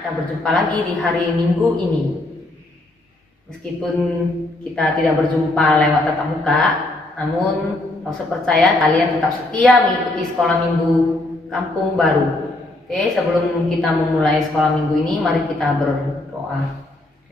kita berjumpa lagi di hari Minggu ini. Meskipun kita tidak berjumpa lewat tatap muka, namun saya percaya kalian tetap setia mengikuti sekolah minggu Kampung Baru. Oke, sebelum kita memulai sekolah minggu ini, mari kita berdoa.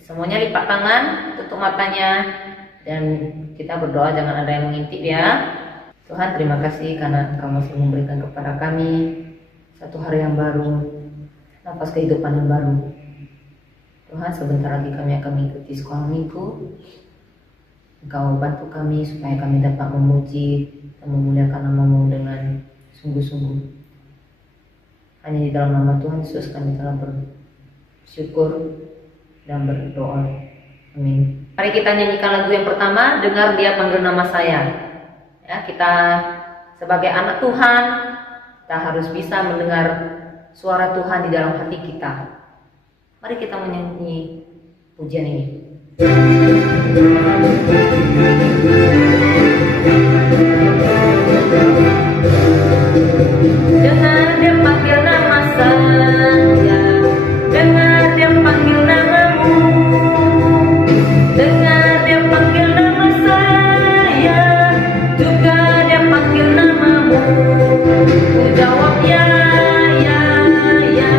Semuanya lipat tangan, tutup matanya, dan kita berdoa jangan ada yang mengintip ya. Tuhan, terima kasih karena Engkau masih memberikan kepada kami satu hari yang baru, nafas kehidupan yang baru. Tuhan, sebentar lagi kami akan mengikuti sekolah minggu. Engkau bantu kami supaya kami dapat memuji dan memuliakan nama-Mu dengan sungguh-sungguh. Hanya di dalam nama Tuhan Yesus kami telah bersyukur dan berdoa. Amin. Mari kita nyanyikan lagu yang pertama, Dengar Dia Panggil Nama Saya. Ya, kita sebagai anak Tuhan, kita harus bisa mendengar suara Tuhan di dalam hati kita. Mari kita menyanyi pujian ini. Dengar Dia panggil nama saya, dengar Dia panggil namamu, dengar Dia panggil nama saya, juga Dia panggil namamu. Ku jawab ya, ya, ya.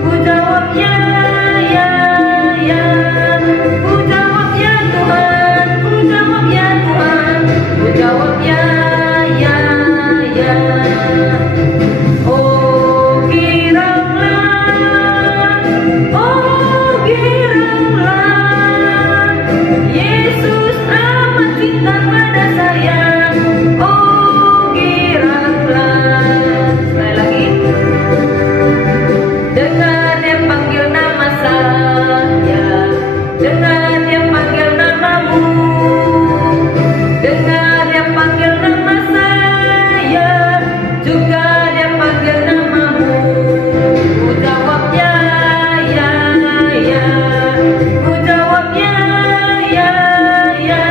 Ku jawab ya, ya, ya. Ku jawab ya Tuhan, ku jawab ya Tuhan, ku jawab ya, ya, ya. Oh giranglah, Yesus amat cinta pada saya. Oh giranglah. Sekali lagi. Dengar Dia panggil nama saya, dengar Dia panggil namamu, dengar Dia panggil nama saya, juga Dia panggil namamu. Ku jawab ya, ya, ya. Ku jawab ya, ya, ya.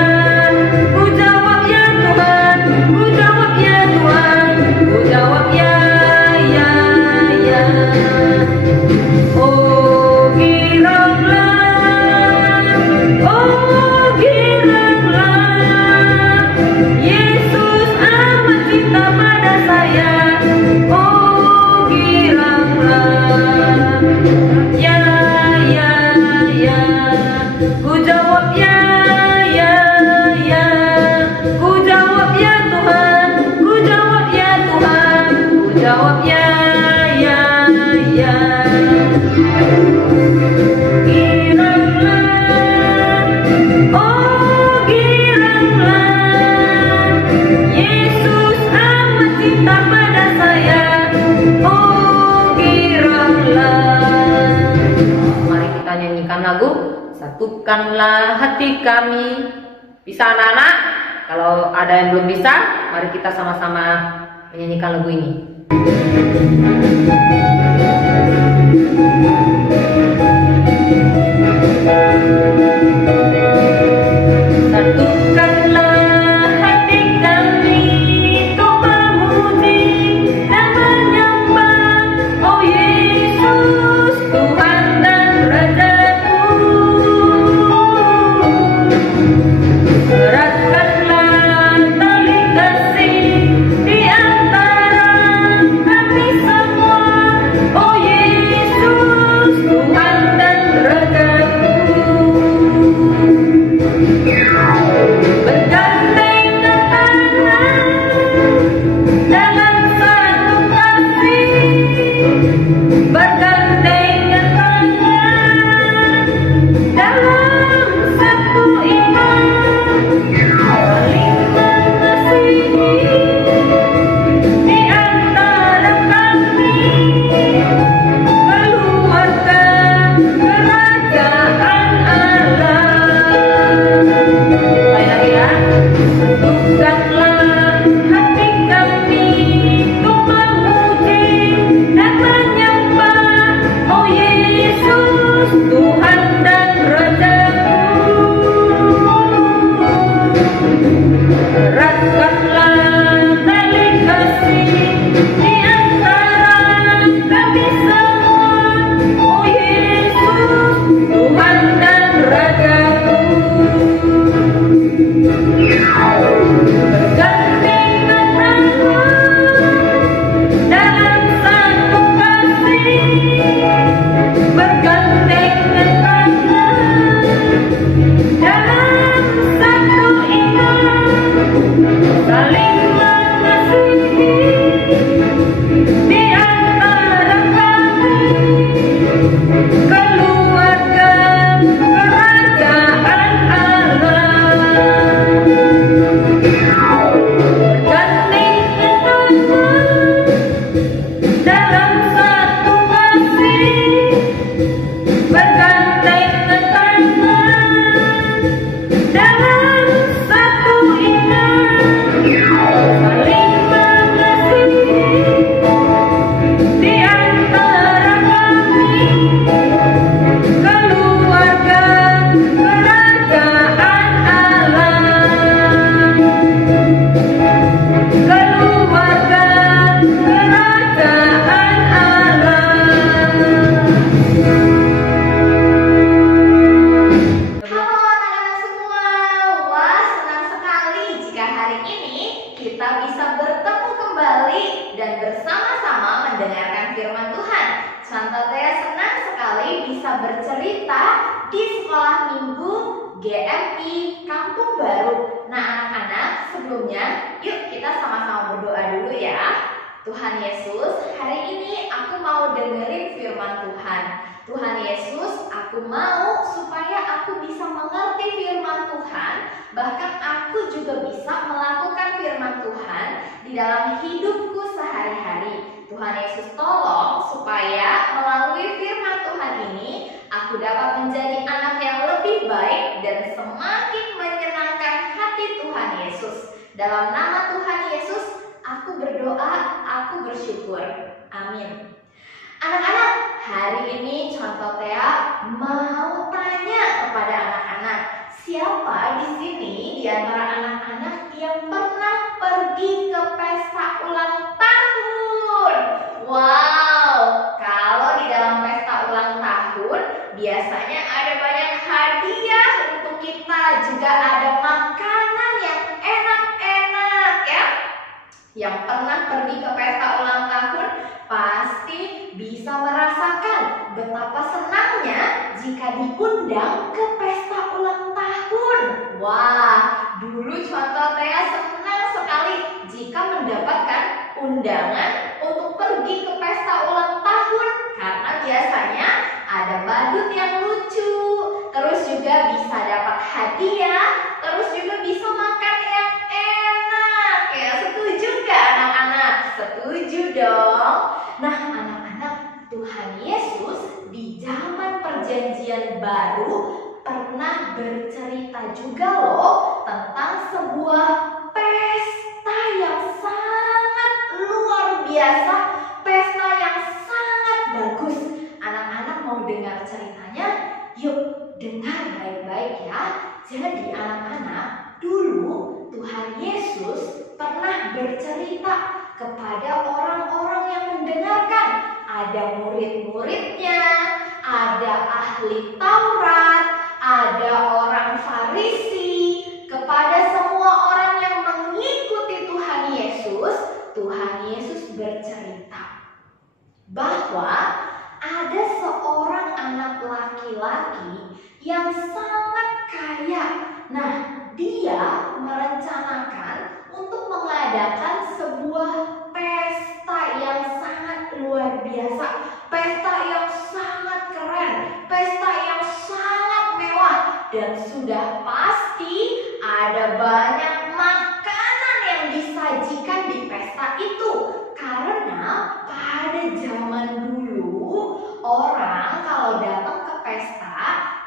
Ku jawab ya Tuhan, ku jawab ya Tuhan, ku jawab ya, ya, ya. Oh giranglah, Yesus amat cinta pada saya. Oh giranglah, ya, ya, ya. Ku jawab ya, ya, ya. Ku jawab ya Tuhan, ku jawab ya Tuhan, ku jawab ya, ya, ya. Giranglah, oh giranglah, Yesus amat cinta pada saya. Oh giranglah. Mari kita nyanyikan lagu Satukanlah Hati Kami. Bisa anak-anak? Kalau ada yang belum bisa, mari kita sama-sama menyanyikan lagu ini. Satukanlah hati kami untuk memuji dan menyembah, oh Yesus Tuhan dan Rajaku. Eratkanlah tali kasih di antara kami semua. Chantatea senang sekali bisa bercerita di sekolah minggu GMI Kampung Baru. Nah anak-anak, sebelumnya yuk kita sama-sama berdoa dulu ya. Tuhan Yesus, hari ini aku mau dengerin firman Tuhan. Tuhan Yesus, aku mau supaya aku bisa mengerti firman Tuhan, bahkan aku juga bisa melakukan firman Tuhan di dalam hidupku sehari-hari. Tuhan Yesus tolong supaya melalui firman Tuhan ini aku dapat menjadi anak yang lebih baik dan semakin menyenangkan hati Tuhan Yesus. Dalam nama Tuhan Yesus aku berdoa, aku bersyukur. Amin. Anak-anak, hari ini Chantatea mau tanya kepada anak-anak, siapa di sini di antara anak-anak yang pernah pergi ke pesta ulang tahun? Wow, kalau di dalam pesta ulang tahun biasanya ada banyak hadiah untuk kita, juga ada makanan yang enak-enak ya. Yang pernah pergi ke pesta ulang tahun pasti bisa merasakan betapa senangnya jika diundang ke pesta ulang tahun. Wah, dulu Chantatea senang sekali jika mendapatkan undangan untuk pergi ke pesta ulang tahun, karena biasanya ada badut yang lucu, terus juga bisa dapat hadiah, terus juga bisa makan yang enak. Ya, setuju nggak anak-anak? Setuju dong. Nah anak-anak, Tuhan Yesus di zaman perjanjian baru pernah bercerita juga loh tentang sebuah pesta yang sangat luar biasa, pesta yang sangat bagus. Anak-anak mau dengar ceritanya? Yuk dengar baik-baik ya. Jadi anak-anak, dulu Tuhan Yesus pernah bercerita kepada orang-orang yang mendengarkan. Ada murid-muridnya, ada ahli Taurat, ada orang Farisi. Kepada semua orang yang mengikuti Tuhan Yesus bercerita bahwa ada seorang anak laki-laki yang sangat kaya. Nah, dia merencanakan untuk mengadakan sebuah pesta yang sangat luar biasa, pesta yang sangat keren, pesta yang sangat mewah, dan sudah pasti ada banyak makanan yang disajikan di pesta itu. Karena pada zaman dulu orang kalau datang ke pesta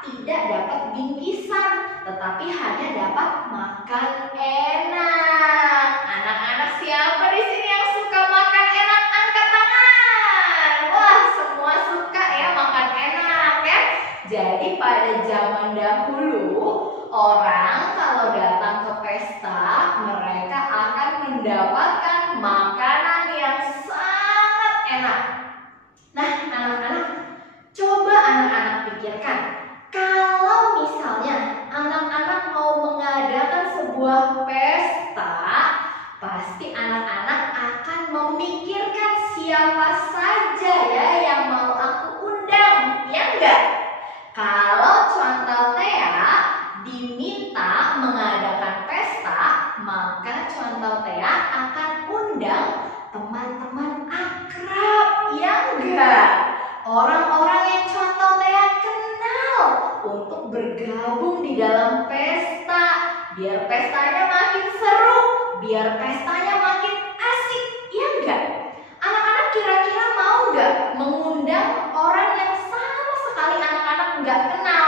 tidak dapat bingkisan, tetapi hanya dapat makan enak. Anak-anak, siapa di sini yang suka makan enak? Angkat tangan. Wah, semua suka ya makan enak ya. Jadi pada zaman dahulu orang kalau datang ke pesta mereka akan mendapatkan makanan yang sangat enak. Nah, anak-anak, coba anak-anak pikirkan, kalau misalnya anak-anak mau mengadakan sebuah pesta, pasti anak-anak akan memikirkan siapa saja ya yang mau aku undang, ya enggak? Kalau Chantatea diminta mengadakan pesta, maka Chantatea akan undang teman-teman akrab, ya enggak? Orang-orang yang Chantatea kenal untuk bergabung di dalam pesta, biar pestanya makin seru, biar pestanya makin asik, ya enggak? Anak-anak kira-kira mau enggak mengundang orang yang sama sekali anak-anak enggak kenal?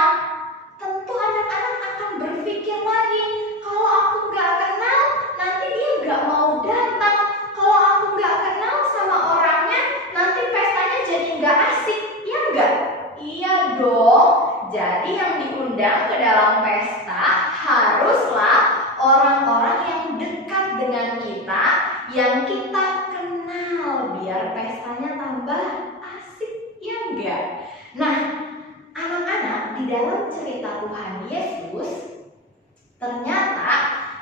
Tentu anak-anak akan berpikir lagi, kalau aku enggak kenal, nanti dia enggak mau datang. Kalau aku enggak kenal sama orangnya, nanti pestanya jadi enggak asik, ya enggak? Iya dong. Jadi yang diundang ke dalam pesta haruslah orang-orang yang dekat dengan kita, yang kita kenal, biar pestanya tambah asik, ya enggak? Nah, anak-anak, di dalam cerita Tuhan Yesus, ternyata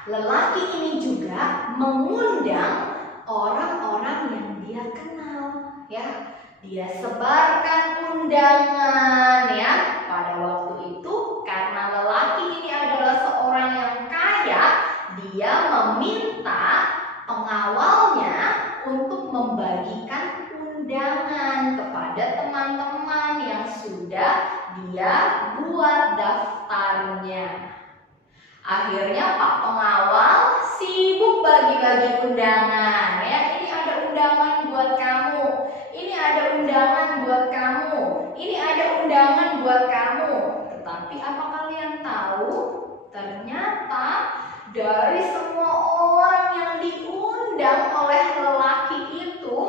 lelaki ini juga mengundang orang-orang yang dia kenal, ya. dia sebarkan undangan ya. Pada waktu itu karena lelaki ini adalah seorang yang kaya, dia meminta pengawalnya untuk membagikan undangan kepada teman-teman yang sudah dia buat daftarnya. Akhirnya Pak Pengawal sibuk bagi-bagi undangan ya. Ini ada undangan buat kamu, ini ada undangan buat kamu, ini ada undangan buat kamu. Tetapi apa kalian tahu? Ternyata dari semua orang yang diundang oleh lelaki itu,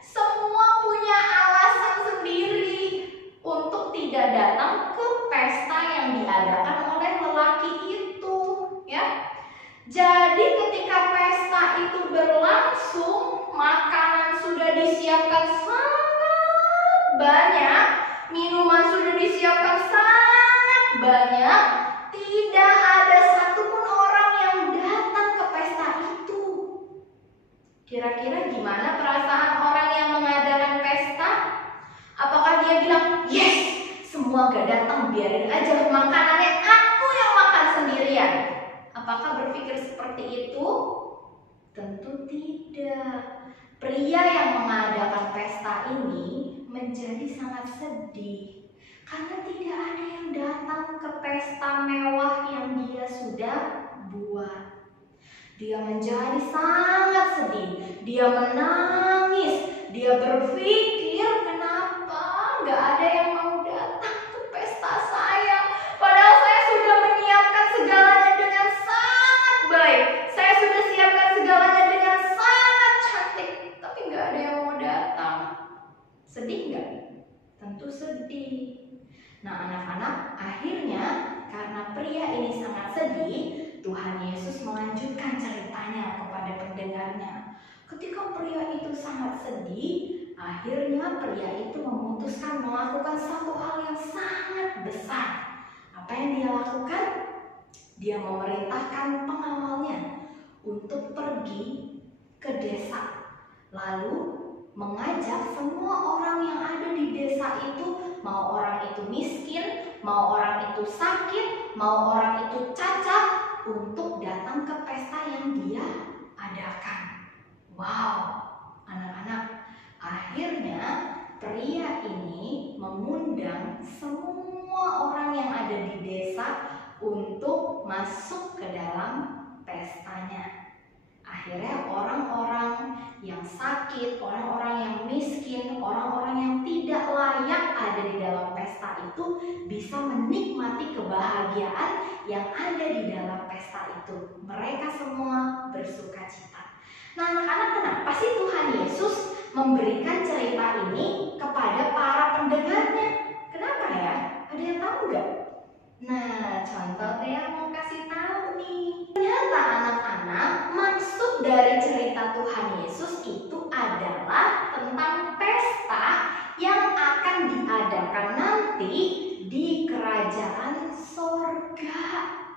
semua punya alasan sendiri untuk tidak datang ke pesta yang diadakan oleh lelaki itu ya. Jadi ketika pesta itu berlangsung, makanan sudah disiapkan sangat banyak, minuman sudah disiapkan sangat banyak, tidak ada satupun orang yang datang ke pesta itu. Kira-kira gimana perasaan orang yang mengadakan pesta? Apakah dia bilang, yes, semua gak datang, biarin aja makanannya aku yang makan sendirian? Apakah berpikir seperti itu? Tentu tidak. Pria yang mengadakan pesta ini menjadi sangat sedih karena tidak ada yang datang ke pesta mewah yang dia sudah buat. Dia menjadi sangat sedih, dia menangis, dia berpikir kenapa gak ada yang mau datang ke pesta saya. Padahal saya sudah menyiapkan segalanya dengan sangat baik, saya sudah siapkan segalanya dengan sangat cantik, tapi gak ada yang mau datang. Sedih gak? Tentu sedih. Nah anak-anak, akhirnya karena pria ini sangat sedih, Tuhan Yesus melanjutkan ceritanya kepada pendengarnya. Ketika pria itu sangat sedih, akhirnya pria itu memutuskan melakukan satu hal yang sangat besar. Apa yang dia lakukan? Dia memerintahkan pengawalnya untuk pergi ke desa, lalu mengajak semua orang yang ada di desa itu, mau orang itu miskin, mau orang itu sakit, mau orang itu cacat, untuk datang ke pesta yang dia adakan. Wow, anak-anak, akhirnya pria ini mengundang semua orang yang ada di desa untuk masuk ke dalam pestanya. Akhirnya orang-orang yang sakit, orang-orang yang miskin, orang-orang yang tidak layak ada di dalam pesta itu bisa menikmati kebahagiaan yang ada di dalam pesta itu. Mereka semua bersuka cita. Nah anak-anak, kenapa sih Tuhan Yesus memberikan cerita ini kepada para pendengarnya? Kenapa ya? Ada yang tahu nggak? Nah contohnya mau kasih tahu nih. Ternyata anak-anak, maksud dari cerita Tuhan Yesus itu adalah tentang pesta yang akan diadakan nanti di kerajaan sorga.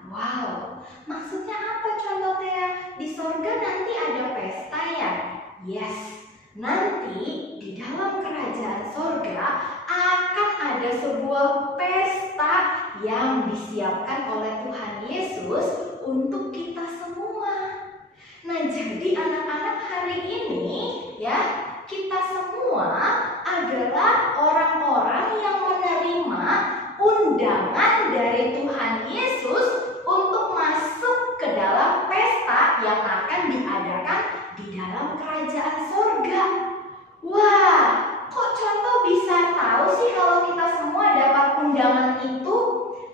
Wow, maksudnya apa contohnya? Di sorga nanti ada pesta ya? Yes, nanti di dalam kerajaan sorga akan ada sebuah pesta yang disiapkan oleh Tuhan Yesus untuk kita semua. Nah, jadi anak-anak, hari ini ya, kita semua adalah orang-orang yang menerima undangan dari Tuhan Yesus untuk masuk ke dalam pesta yang akan diadakan di dalam kerajaan sorga. Wah, kok contoh bisa tahu sih kalau kita semua dapat undangan itu?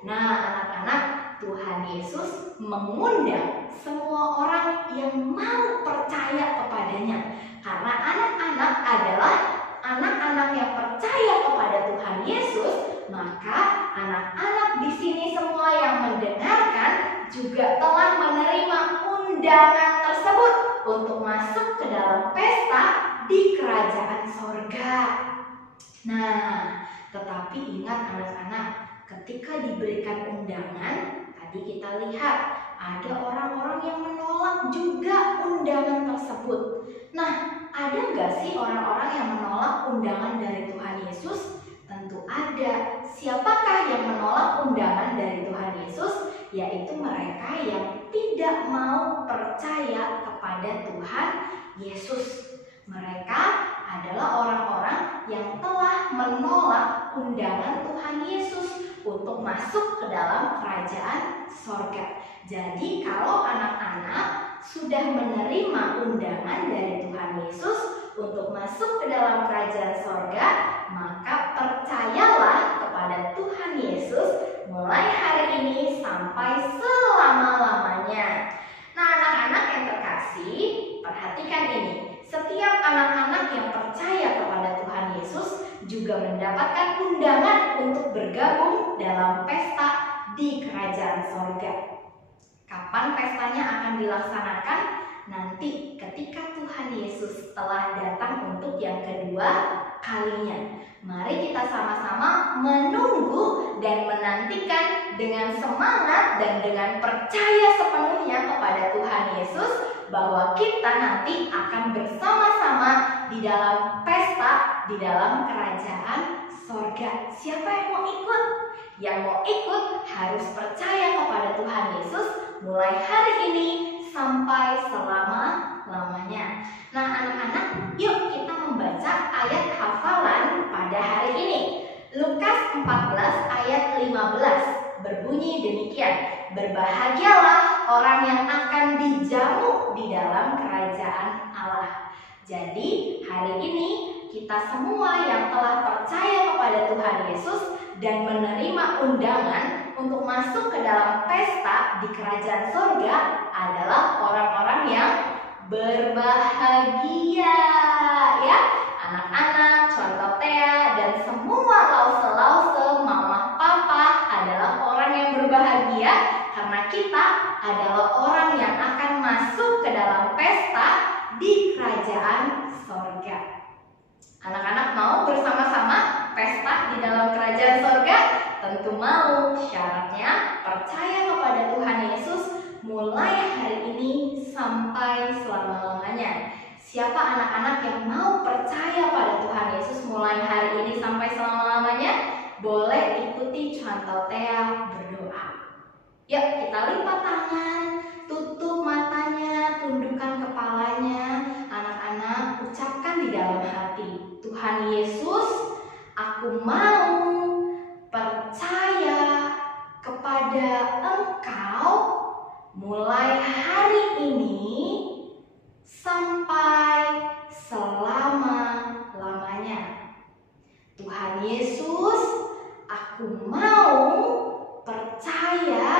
Nah, anak-anak, Tuhan Yesus mengundang semua orang yang mau percaya kepadanya. Karena anak-anak adalah anak-anak yang percaya kepada Tuhan Yesus, maka anak-anak di sini semua yang mendengarkan juga telah menerima undangan tersebut untuk masuk ke dalam pesta di kerajaan sorga. Nah, tetapi ingat anak-anak, ketika diberikan undangan, tadi kita lihat ada orang-orang yang menolak juga undangan tersebut. Nah, ada nggak sih orang-orang yang menolak undangan dari Tuhan Yesus? Tentu ada. Siapakah yang menolak undangan dari Tuhan Yesus? Yaitu mereka yang tidak mau percaya kepada Tuhan Yesus. Mereka adalah orang-orang yang telah menolak undangan Tuhan Yesus untuk masuk ke dalam kerajaan sorga. Jadi kalau anak-anak sudah menerima undangan dari Tuhan Yesus untuk masuk ke dalam kerajaan sorga, maka percayalah kepada Tuhan Yesus mulai hari ini sampai selama-lamanya. Nah, anak-anak yang terkasih, perhatikan ini. Setiap anak-anak yang percaya kepada Tuhan Yesus juga mendapatkan undangan untuk bergabung dalam pesta di kerajaan sorga. Kapan pestanya akan dilaksanakan? Nanti ketika Tuhan Yesus telah datang untuk yang kedua kalinya. Mari kita sama-sama menunggu dan menantikan dengan semangat dan dengan percaya sepenuhnya kepada Tuhan Yesus bahwa kita nanti akan bersama-sama di dalam pesta di dalam kerajaan sorga. Siapa yang mau ikut? Yang mau ikut harus percaya kepada Tuhan Yesus mulai hari ini sampai selama-lamanya. Nah, anak-anak, yuk kita membaca ayat hafalan pada hari ini. Lukas 14 ayat 15 berbunyi demikian. Berbahagialah orang yang akan dijamu di dalam kerajaan Allah. Jadi, hari ini kita semua yang telah percaya kepada Tuhan Yesus dan menerima undangan untuk masuk ke dalam pesta di kerajaan surga adalah orang-orang yang berbahagia, ya. Anak-anak, contoh Tea, dan semua lause-lause, mama, papa adalah orang yang berbahagia karena kita adalah orang yang akan masuk ke dalam pesta di kerajaan sorga. Anak-anak mau bersama-sama pesta di dalam kerajaan sorga? Tentu mau. Syaratnya percaya kepada Tuhan Yesus mulai hari ini sampai selama-lamanya. Siapa anak-anak yang mau percaya pada Tuhan Yesus mulai hari ini sampai selama-lamanya? Boleh ikuti contoh Tea berdoa. Yuk kita lipat tangan, tutup matanya, tundukkan kepalanya. Anak-anak ucapkan di dalam hati, Tuhan Yesus, aku mau percaya kepada Engkau mulai hari ini sampai selama-lamanya. Tuhan Yesus, aku mau percaya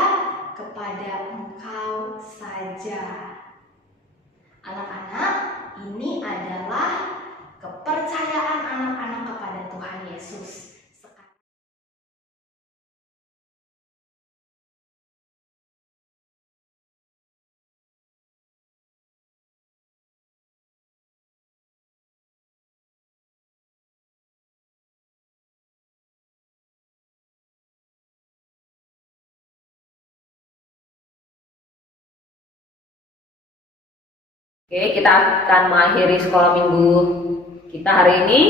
kepada Engkau saja. Anak-anak, ini adalah kepercayaan anak-anak kepada Tuhan Yesus. Oke, kita akan mengakhiri sekolah minggu kita hari ini.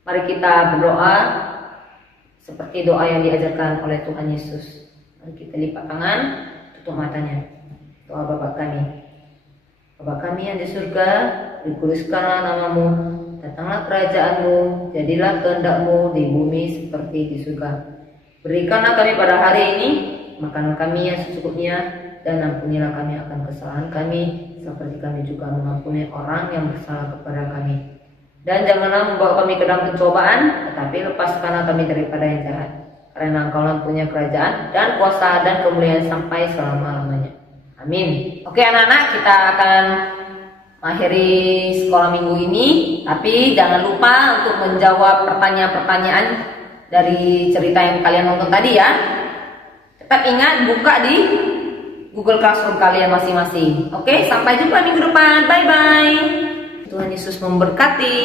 Mari kita berdoa seperti doa yang diajarkan oleh Tuhan Yesus. Mari kita lipat tangan, tutup matanya. Doa Bapa kami. Bapa kami yang di surga, dikuduskanlah namamu, datanglah kerajaanmu, jadilah kehendak-mu di bumi seperti di surga. Berikanlah kami pada hari ini makanan kami yang secukupnya, dan ampunilah kami akan kesalahan kami, seperti kami juga mengampuni orang yang bersalah kepada kami. Dan janganlah membawa kami ke dalam pencobaan, tetapi lepaskanlah kami daripada yang jahat. Karena Engkau punya kerajaan dan kuasa dan kemuliaan sampai selama-lamanya. Amin. Oke anak-anak, kita akan mengakhiri sekolah minggu ini. Tapi jangan lupa untuk menjawab pertanyaan-pertanyaan dari cerita yang kalian nonton tadi ya. Tetap ingat buka di Google Classroom kalian masing-masing. Oke, sampai jumpa minggu depan. Bye-bye. Tuhan Yesus memberkati.